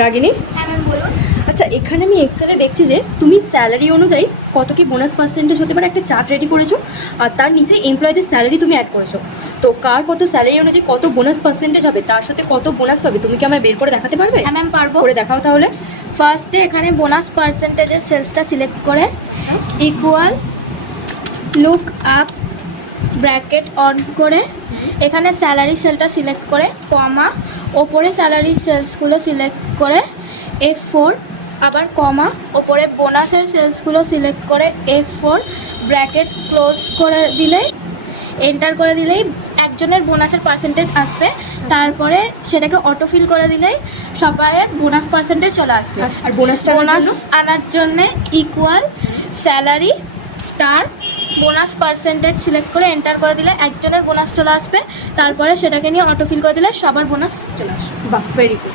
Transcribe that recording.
রাগিনী, হ্যাঁ ম্যাম বলুন। আচ্ছা এখানে আমি এক্সেলে দেখছি যে তুমি স্যালারি অনুযায়ী কত কি বোনাস পার্সেন্টেজ হতে পারে একটা চার্ট রেডি করেছো, আর তার নিচে এমপ্লয়ীদের স্যালারি তুমি অ্যাড করেছো। তো কার কত স্যালারি অনুযায়ী কত বোনাস পার্সেন্টেজ হবে, তার সাথে কত বোনাস পাবে, তুমি কি আমায় বের করে দেখাতে পারবে? হ্যাঁ ম্যাম পারবো। করে দেখাও তাহলে। ফার্স্টে এখানে বোনাস পার্সেন্টেজের সেলসটা সিলেক্ট করে equal look up bracket on করে এখানে স্যালারি সেলটা সিলেক্ট করে কমা ওপরে স্যালারি সেলসগুলো সিলেক্ট করে F4 আবার কমা ওপরে বোনাসের সেলসগুলো সিলেক্ট করে F4 ব্র্যাকেট ক্লোজ করে দিলেই এন্টার করে দিলেই একজনের বোনাসের পার্সেন্টেজ আসবে। তারপরে সেটাকে অটোফিল করে দিলেই সবাইয়ের বোনাস পার্সেন্টেজ চলে আসবে। আর বোনাসটা বোনাস আনার জন্য equal salary star bonus percentage select করে এন্টার করে দিলে একজনের বোনাস চলে আসবে। তারপরে সেটাকে নিয়ে অটোফিল করে দিলে সবার বোনাস চলে আসবে। বাহ, ভেরি গুড।